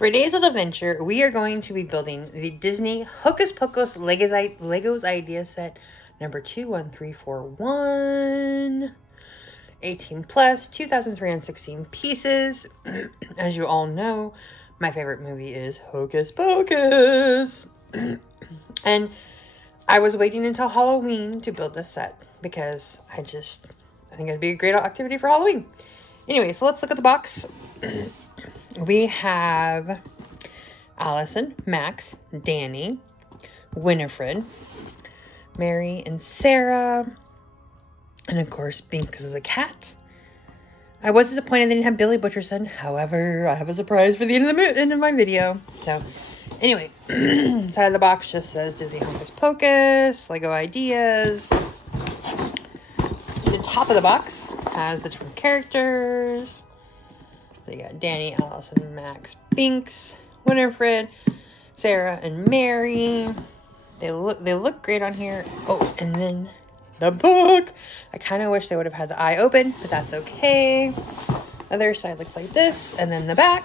For Days of Adventure, we are going to be building the Disney Hocus Pocus Legos Idea Set number 21341. 18 plus, 2,316 pieces. As you all know, my favorite movie is Hocus Pocus. And I was waiting until Halloween to build this set because I think it'd be a great activity for Halloween. Anyway, so let's look at the box. We have Allison, Max, Danny, Winifred, Mary, and Sarah. And of course, Binks is a cat. I was disappointed they didn't have Billy Butcherson. However, I have a surprise for the end of my video. So, anyway, side of the box just says Disney Hocus Pocus, Lego Ideas. The top of the box has the different characters. So you got Danny, Allison, Max, Binks, Winifred, Sarah, and Mary. They look great on here. Oh, and then the book. I kind of wish they would have had the eye open, but that's okay. Other side looks like this, and then the back.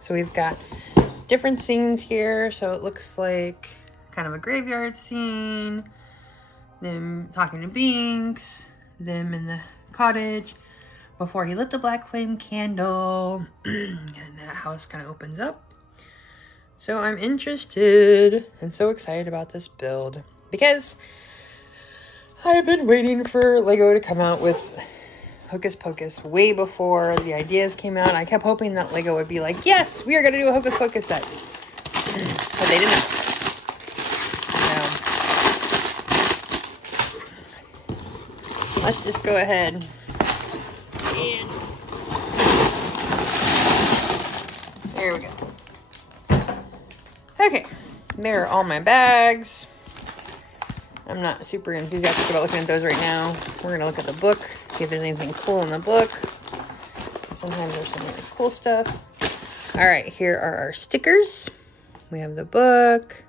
So we've got different scenes here. So it looks like kind of a graveyard scene. Them talking to Binks. Them in the cottage before he lit the black flame candle. And that house kind of opens up. So I'm interested and so excited about this build because I've been waiting for Lego to come out with Hocus Pocus way before the ideas came out. I kept hoping that Lego would be like, yes, we are going to do a Hocus Pocus set. But they didn't. So, let's just go ahead and there we go. Okay, there are all my bags. I'm not super enthusiastic about looking at those right now. We're going to look at the book, see if there's anything cool in the book. Sometimes there's some really cool stuff. All right, here are our stickers. We have the book.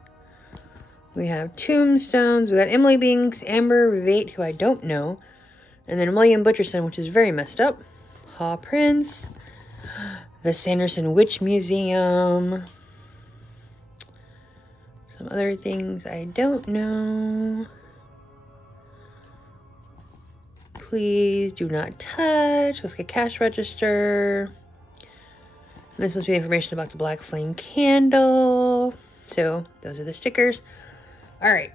We have tombstones. We got Emily Binks, Amber Vate, who I don't know. And then William Butcherson, which is very messed up. Paw Prince. The Sanderson Witch Museum. Some other things I don't know. Please do not touch. Let's get cash register. And this must be information about the black flame candle. So those are the stickers. All right.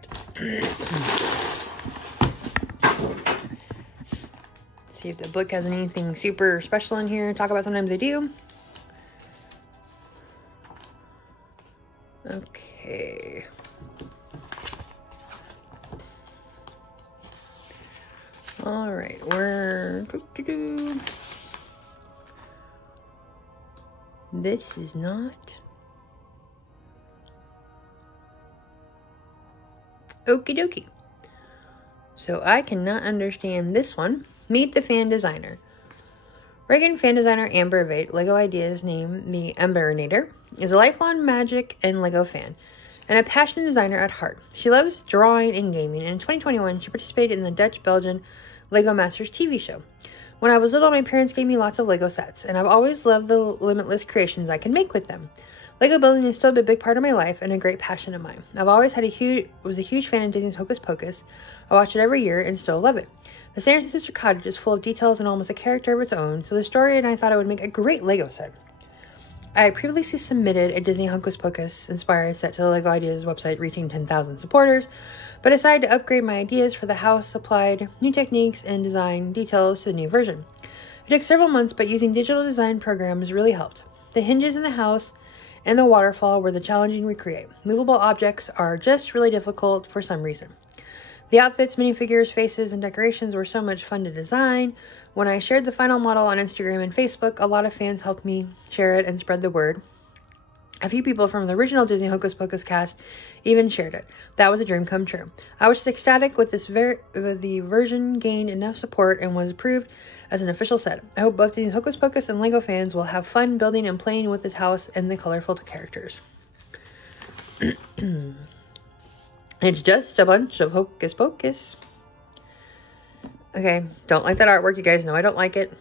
See if the book has anything super special in here. Talk about sometimes they do. Okay. All right, this is not. Okie dokie. So I cannot understand this one. Meet the fan designer. Reagan fan designer Amber Vate, Lego Ideas name the Embernator, is a lifelong magic and Lego fan and a passionate designer at heart. She loves drawing and gaming, and in 2021 she participated in the Dutch-Belgian Lego Masters TV show. When I was little, my parents gave me lots of Lego sets, and I've always loved the limitless creations I can make with them. Lego building is still a big part of my life and a great passion of mine. I've always was a huge fan of Disney's Hocus Pocus. I watch it every year and still love it. The Sanderson Sister Cottage is full of details and almost a character of its own, so the story and I thought it would make a great Lego set. I previously submitted a Disney Hocus Pocus inspired set to the Lego Ideas website, reaching 10,000 supporters, but decided to upgrade my ideas for the house, applied new techniques and design details to the new version. It took several months, but using digital design programs really helped. The hinges in the house and the waterfall were the challenging to recreate. Movable objects are just really difficult for some reason. The outfits, minifigures, faces, and decorations were so much fun to design. When I shared the final model on Instagram and Facebook, a lot of fans helped me share it and spread the word. A few people from the original Disney Hocus Pocus cast even shared it. That was a dream come true. I was just ecstatic with the version gained enough support and was approved as an official set. I hope both Disney Hocus Pocus and Lego fans will have fun building and playing with this house and the colorful characters. It's just a bunch of Hocus Pocus. Okay, don't like that artwork. You guys know I don't like it.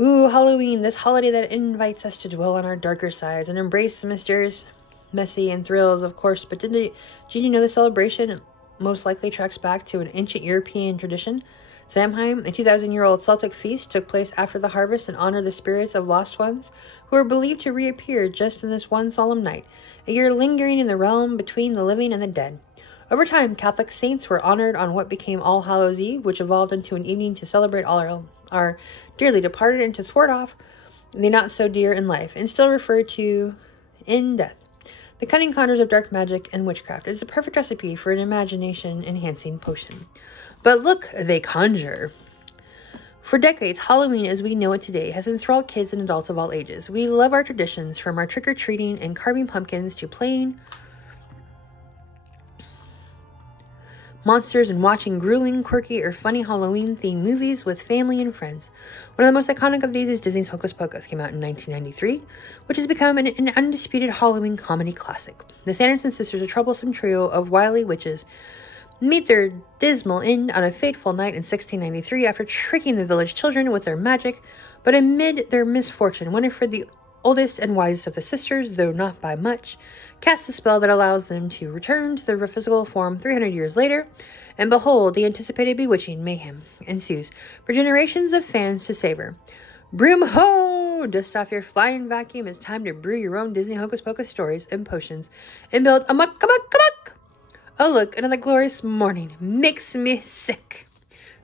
Ooh, Halloween, this holiday that invites us to dwell on our darker sides and embrace the mysterious, messy, and thrills, of course. But did you know the celebration most likely tracks back to an ancient European tradition? Samhain, a 2,000-year-old Celtic feast, took place after the harvest in honor of the spirits of lost ones, who are believed to reappear just in this one solemn night, a year lingering in the realm between the living and the dead. Over time, Catholic saints were honored on what became All Hallows Eve, which evolved into an evening to celebrate all our dearly departed and to thwart off the not so dear in life, and still referred to in death. The cunning conjures of dark magic and witchcraft is a perfect recipe for an imagination-enhancing potion. But look, they conjure. For decades, Halloween as we know it today has enthralled kids and adults of all ages. We love our traditions, from our trick-or-treating and carving pumpkins to playing monsters and watching grueling, quirky, or funny Halloween-themed movies with family and friends. One of the most iconic of these is Disney's Hocus Pocus, came out in 1993, which has become an undisputed Halloween comedy classic. The Sanderson sisters, a troublesome trio of wily witches, meet their dismal end on a fateful night in 1693 after tricking the village children with their magic, but amid their misfortune, Winifred, the oldest and wisest of the sisters, though not by much, casts a spell that allows them to return to their physical form 300 years later, and behold, the anticipated bewitching mayhem ensues for generations of fans to savor. Broom ho! Dust off your flying vacuum. It's time to brew your own Disney Hocus Pocus stories and potions and build a muck. Oh, look, another glorious morning. Makes me sick.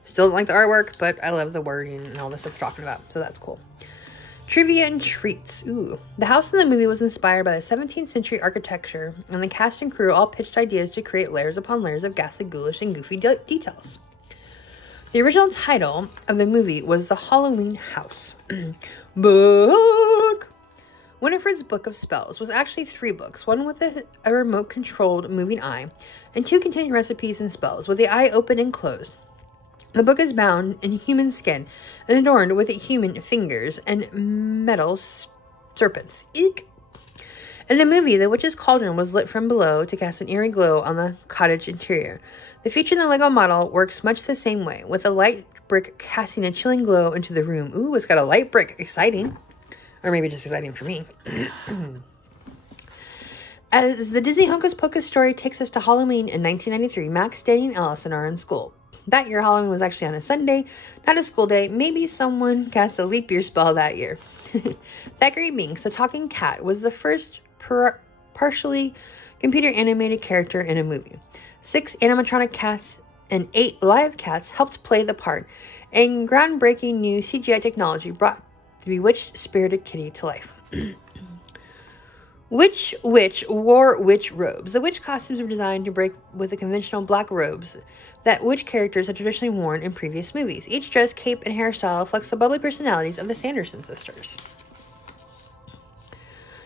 Still don't like the artwork, but I love the wording and all this stuff they're talking about, so that's cool. Trivia and treats. Ooh. The house in the movie was inspired by the 17th century architecture, and the cast and crew all pitched ideas to create layers upon layers of ghastly, ghoulish, and goofy details. The original title of the movie was The Halloween House. Book! Winifred's Book of Spells was actually 3 books, one with a remote-controlled moving eye, and 2 containing recipes and spells, with the eye open and closed. The book is bound in human skin and adorned with human fingers and metal serpents. Eek! In the movie, the witch's cauldron was lit from below to cast an eerie glow on the cottage interior. The feature in the Lego model works much the same way, with a light brick casting a chilling glow into the room. Ooh, it's got a light brick. Exciting. Or maybe just exciting for me. As the Disney Hocus Pocus story takes us to Halloween in 1993, Max, Danny, and Allison are in school. That year, Halloween was actually on a Sunday, not a school day. Maybe someone cast a leap year spell that year. Thackeray Binks, the talking cat, was the first partially computer-animated character in a movie. 6 animatronic cats and 8 live cats helped play the part, and groundbreaking new CGI technology brought the bewitched spirited kitty to life. Which witch wore which robes? The witch costumes were designed to break with the conventional black robes that witch characters had traditionally worn in previous movies. Each dress, cape, and hairstyle reflects the bubbly personalities of the Sanderson sisters.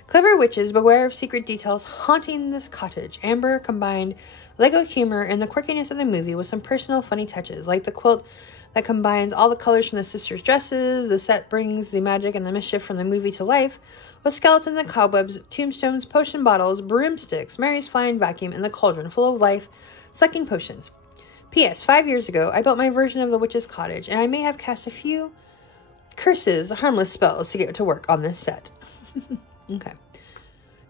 Clever witches, beware of secret details haunting this cottage. Amber combined Lego humor and the quirkiness of the movie with some personal funny touches, like the quilt that combines all the colors from the sisters' dresses. The set brings the magic and the mischief from the movie to life, with skeletons and cobwebs, tombstones, potion bottles, broomsticks, Mary's flying vacuum, and the cauldron full of life, sucking potions. P.S. 5 years ago, I built my version of the witch's cottage, and I may have cast a few curses, harmless spells to get to work on this set. Okay.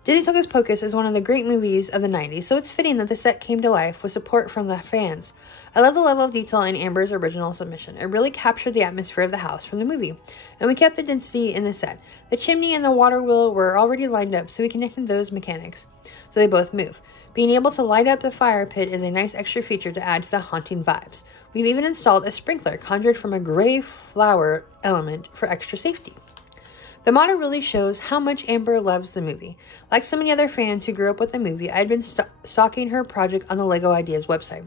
Disney's Hocus Pocus is one of the great movies of the 90s, so it's fitting that the set came to life with support from the fans. I love the level of detail in Amber's original submission. It really captured the atmosphere of the house from the movie, and we kept the density in the set. The chimney and the water wheel were already lined up, so we connected those mechanics, so they both move. Being able to light up the fire pit is a nice extra feature to add to the haunting vibes. We've even installed a sprinkler conjured from a gray flower element for extra safety. The model really shows how much Amber loves the movie. Like so many other fans who grew up with the movie, I had been stalking her project on the LEGO Ideas website.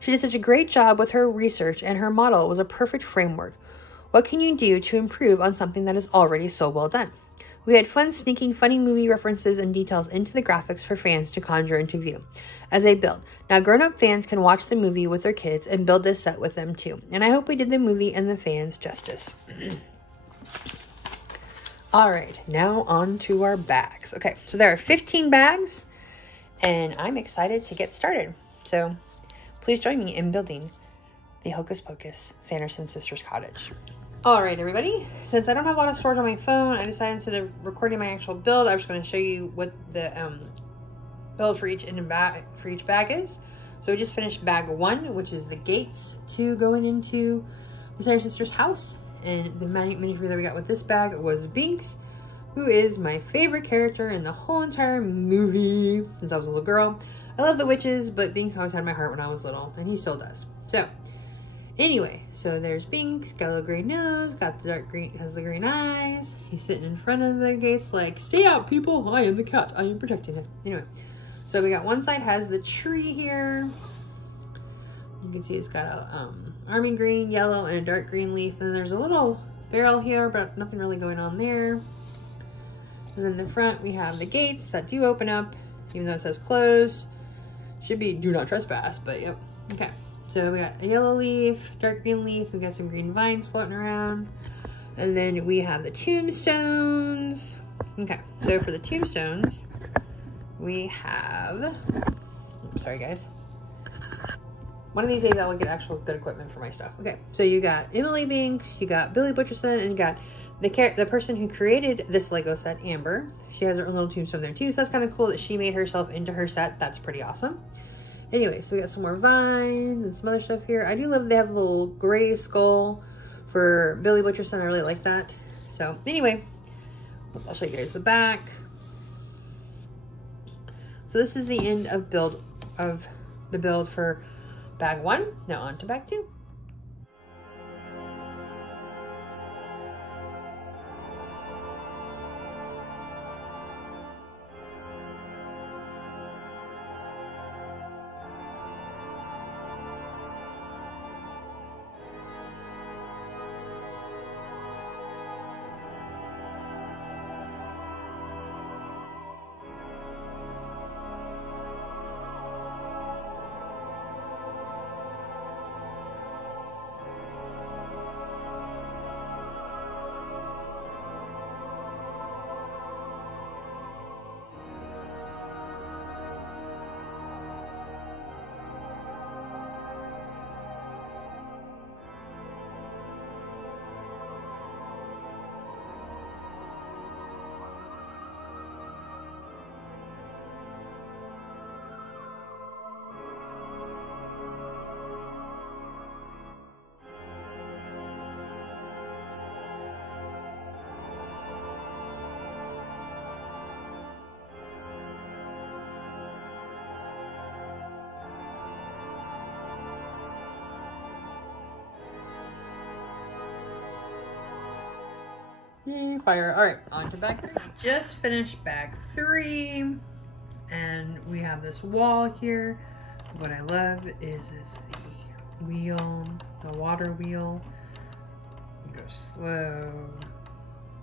She did such a great job with her research, and her model was a perfect framework. What can you do to improve on something that is already so well done? We had fun sneaking funny movie references and details into the graphics for fans to conjure into view as they build. Now grown-up fans can watch the movie with their kids and build this set with them too. And I hope we did the movie and the fans justice. All right, now on to our bags. Okay, so there are 15 bags, and I'm excited to get started. So please join me in building the Hocus Pocus Sanderson Sisters Cottage. Alright everybody, since I don't have a lot of storage on my phone, I decided instead of recording my actual build, I'm just going to show you what the build for each bag is. So we just finished bag 1, which is the gates to going into the Sarah Sisters house. And the minifigure that we got with this bag was Binks, who is my favorite character in the whole entire movie since I was a little girl. I love the witches, but Binks always had my heart when I was little, and he still does. So anyway, so there's Binks, got a little gray nose, got the dark green, has the green eyes. He's sitting in front of the gates like, stay out people, I am the cat, I am protecting it. Anyway, so we got one side has the tree here. You can see it's got a army green, yellow, and a dark green leaf. And then there's a little barrel here, but nothing really going on there. And then in the front we have the gates that do open up, even though it says closed. Should be do not trespass, but yep. Okay. So we got a yellow leaf, dark green leaf, we got some green vines floating around. And then we have the tombstones. Okay, so for the tombstones, we have, sorry guys. One of these days I will get actual good equipment for my stuff. Okay, so you got Emily Binks, you got Billy Butcherson, and you got the person who created this Lego set, Amber. She has her own little tombstone there too, so that's kind of cool that she made herself into her set. That's pretty awesome. Anyway, so we got some more vines and some other stuff here. I do love they have a little gray skull for Billy Butcherson. I really like that. So anyway, I'll show you guys the back. So this is the end of the build for bag 1. Now on to bag 2. Yay, fire. All right, on to bag 3. Just finished bag 3, and we have this wall here. What I love is the wheel, the water wheel. It goes slow,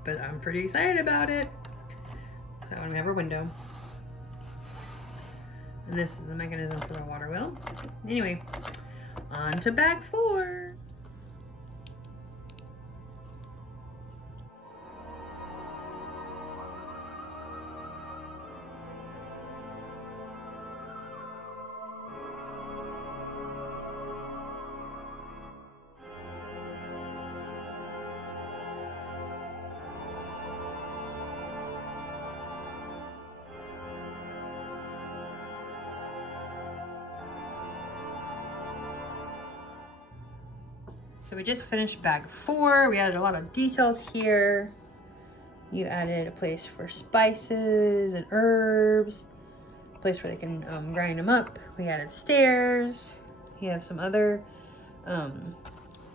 but I'm pretty excited about it. So we have our window. And this is the mechanism for the water wheel. Anyway, on to bag 4. So we just finished bag 4. We added a lot of details here. You added a place for spices and herbs, a place where they can grind them up. We added stairs. You have some other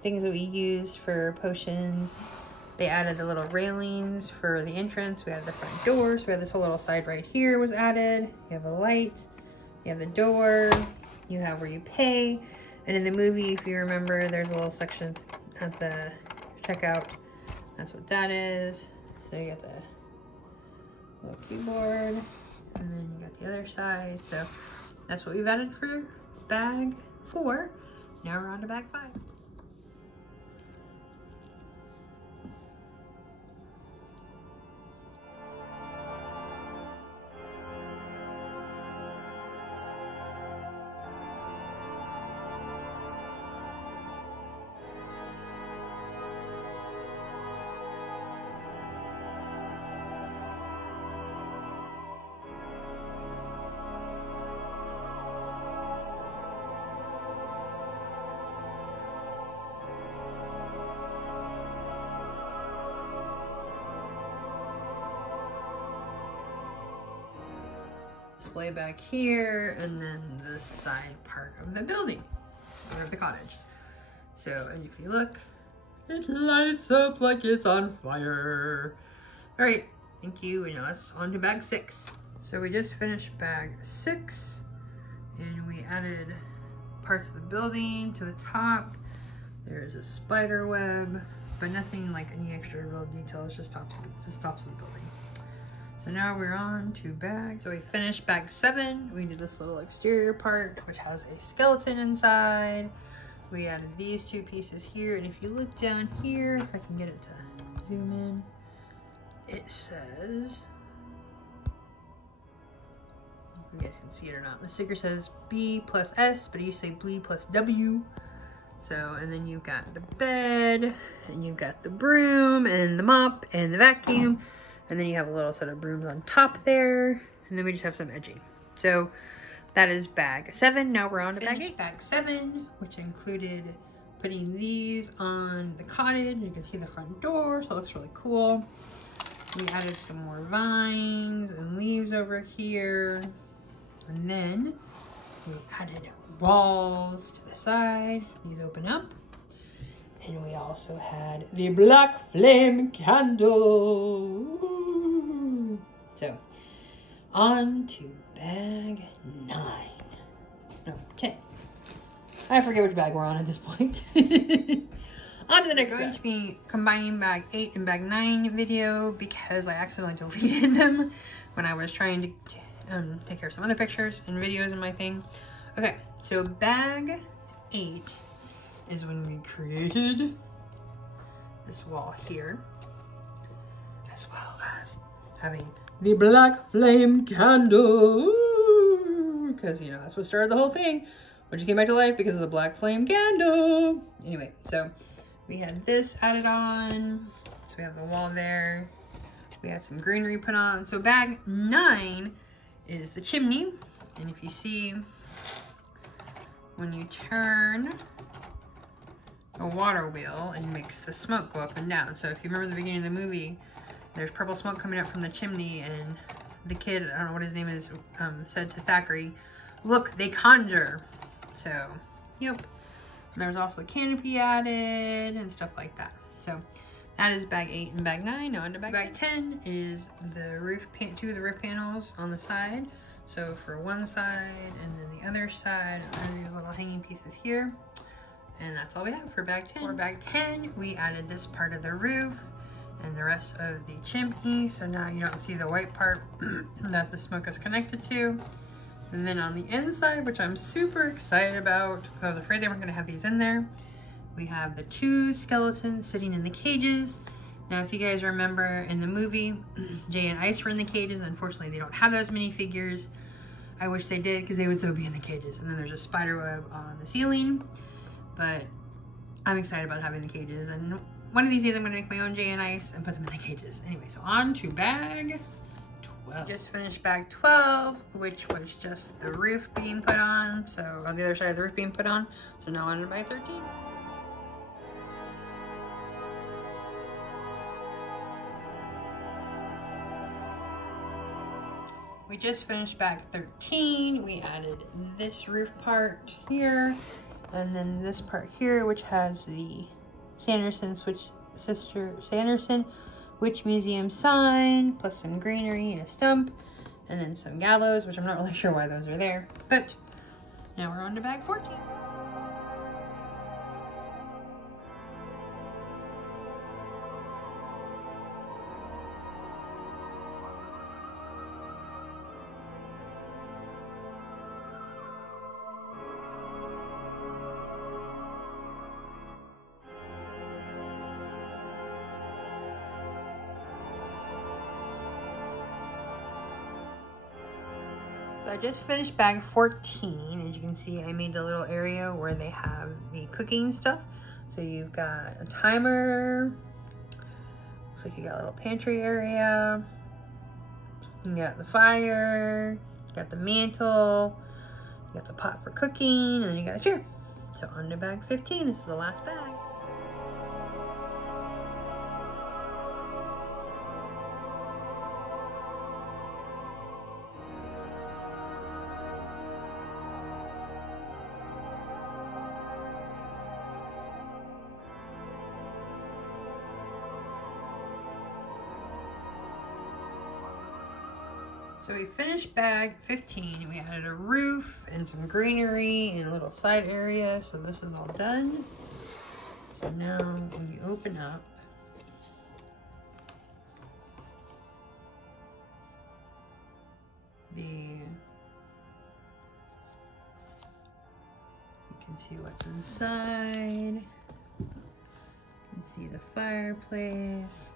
things that we used for potions. They added the little railings for the entrance. We added the front doors. We have this whole little side right here was added. You have a light. You have the door. You have where you pay. And in the movie, if you remember, there's a little section at the checkout. That's what that is. So you got the little keyboard, and then you got the other side. So that's what we've added for bag 4. Now we're on to bag 5. display back here, and then the side part of the building, or of the cottage. So, and if you look, it lights up like it's on fire. All right, thank you, and now let's on to bag 6. So we just finished bag 6, and we added parts of the building to the top. There's a spider web, but nothing like any extra real details, just tops of the building. So now we're on to bag. So we finished bag 7. We did this little exterior part, which has a skeleton inside. We added these 2 pieces here, and if you look down here, if I can get it to zoom in, it says, if you guys can see it or not, the sticker says B plus S, but you say B plus W. So, and then you've got the bed, and you've got the broom, and the mop, and the vacuum, and then you have a little set of brooms on top there, and then we just have some edging. So, that is bag 7. Now we're on to bag 8. Bag 7, which included putting these on the cottage. You can see the front door, so it looks really cool. We added some more vines and leaves over here. And then we added walls to the side. These open up. And we also had the black flame candle. Woo! So, on to bag 9. No, 10. I forget which bag we're on at this point. On to the next bag. I'm going to be combining bag 8 and bag 9 video because I accidentally deleted them when I was trying to take care of some other pictures and videos in my thing. Okay, so bag 8 is when we created this wall here, as well as having the black flame candle, because you know that's what started the whole thing, which came back to life because of the black flame candle. Anyway, so we had this added on, so we have the wall there. We had some greenery put on. So bag 9 is the chimney, and if you see, when you turn a water wheel, it makes the smoke go up and down. So if you remember the beginning of the movie, there's purple smoke coming up from the chimney, and the kid, I don't know what his name is, said to Thackeray, "Look, they conjure." So, yep. There's also a canopy added and stuff like that. So that is bag 8 and bag 9. Now on to bag 10 is the roof, 2 of the roof panels on the side. So for one side and then the other side, and these little hanging pieces here. And that's all we have for bag 10. For bag 10, we added this part of the roof and the rest of the chimney. So now you don't see the white part that the smoke is connected to. And then on the inside, which I'm super excited about, because I was afraid they weren't going to have these in there, we have the 2 skeletons sitting in the cages. Now, if you guys remember in the movie, Jay and Ice were in the cages. Unfortunately, they don't have those minifigures. I wish they did, because they would so be in the cages. And then there's a spider web on the ceiling. But I'm excited about having the cages. And one of these days, I'm going to make my own Jay and Ice and put them in the cages. Anyway, so on to bag 12. Just finished bag 12, which was just the roof being put on. So on the other side of the roof being put on. So now on to bag 13. We just finished bag 13. We added this roof part here, and then this part here, which has the Sanderson Witch Museum sign, plus some greenery and a stump, and then some gallows, which I'm not really sure why those are there. But now we're on to bag 14. So I just finished bag 14. As you can see, I made the little area where they have the cooking stuff. So you've got a timer. Looks like you got a little pantry area. You got the fire. You got the mantle. You got the pot for cooking. And then you got a chair. So on to bag 15. This is the last bag. So we finished bag 15. We added a roof and some greenery and a little side area. So this is all done. So now when you open up, you can see what's inside. You can see the fireplace.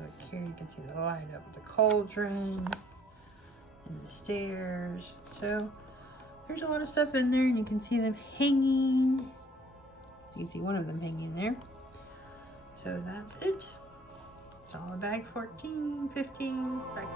Look here, you can see the light up with the cauldron and the stairs. So there's a lot of stuff in there, and you can see them hanging. You can see one of them hanging there. So that's it. It's all a bag 14, 15, bag